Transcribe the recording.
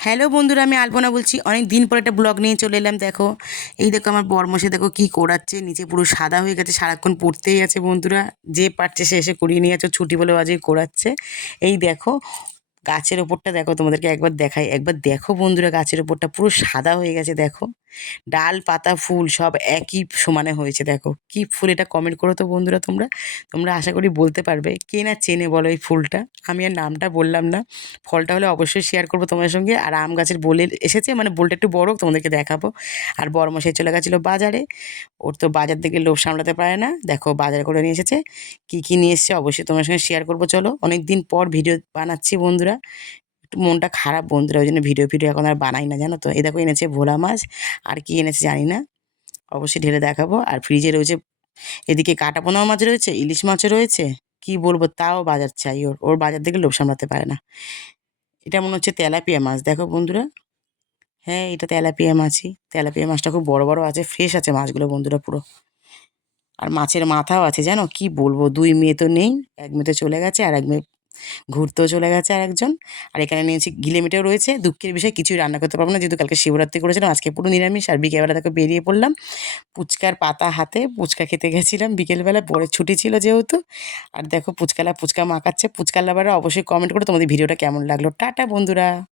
Hello বন্ধুরা, আমি আলপনা বলছি। অনেক দিন পর একটা ব্লগ নিয়ে চলে এলাম। দেখো, এই দেখো আমার বরমশাই দেখো কি করাচ্ছে। নিচে পুরো সাদা হয়ে গেছে, সারাক্ষণ পড়তেই আছে বন্ধুরা। যে পারছে সে এসে করিয়ে নিয়ে যাচ্ছে, ছুটি বলে আজকে করাচ্ছে। এই দেখো গাছের ওপরটা দেখো, তোমাদেরকে একবার দেখাই। একবার দেখো বন্ধুরা, গাছের ওপরটা পুরো সাদা হয়ে গেছে। দেখো ডাল পাতা ফুল সব একই সমানে হয়েছে। দেখো কি ফুল এটা, কমেন্ট করো তো বন্ধুরা। তোমরা তোমরা আশা করি বলতে পারবে কে না চেনে বলো এই ফুলটা। আমি আর নামটা বললাম না, ফলটা হলে অবশ্যই শেয়ার করবো তোমাদের সঙ্গে। আর আম গাছের বোলে এসেছে, মানে বোলটা একটু বড়, তোমাদেরকে দেখাবো। আর বড়মশাই চলে গেছিলো বাজারে। ওর তো বাজার থেকে লোভ সামলাতে পারে না। দেখো বাজার করে নিয়ে এসেছে। কী কী নিয়ে এসেছে অবশ্যই তোমার সঙ্গে শেয়ার করবো। চলো, অনেক দিন পর ভিডিও বানাচ্ছি বন্ধুরা। একটু মনটা খারাপ বন্ধুরা, ওই জন্য ভিডিও এখন আর বানাই না, জানো তো। এই দেখো এনেছে ভোলা মাছ, আর কি এনেছে জানি না, অবশ্যই ঢেলে দেখাবো। আর ফ্রিজে রয়েছে, এদিকে কাটা পোনা মাছ রয়েছে, ইলিশ মাছও রয়েছে। কি বলবো, তাও বাজার চাই ওর। ওর বাজার থেকে লোভ সামলাতে পারে না। এটা মনে হচ্ছে তেলাপিয়া মাছ, দেখো বন্ধুরা। হ্যাঁ, এটা তেলাপিয়া মাছই। তেলাপিয়া মাছটা খুব বড় বড় আছে, ফ্রেশ আছে মাছগুলো বন্ধুরা পুরো। আর মাছের মাথাও আছে, জানো কি বলবো। দুই মেয়ে তো নেই, এক মেয়ে তো চলে গেছে, আর এক মেয়ে ঘুরতেও চলে গেছে আর একজন। আর এখানে নিয়েছি গিলে মেটেও রয়েছে। দুঃখের বিষয় কিছুই রান্না করতে পারবো না, যেহেতু কালকে শিবরাত্রি করেছিলাম, আজকে পুরো নিরামিষ। আর বিকেলবেলা থেকে বেরিয়ে পড়লাম ফুচকার পাতা হাতে, ফুচকা খেতে গেছিলাম বিকেলবেলা, পরে ছুটি ছিল যেহেতু। আর দেখো ফুচকা মাখাচ্ছে। ফুচকা লাভাররা অবশ্যই কমেন্ট করে তোমাদের ভিডিওটা কেমন লাগলো। টাটা বন্ধুরা।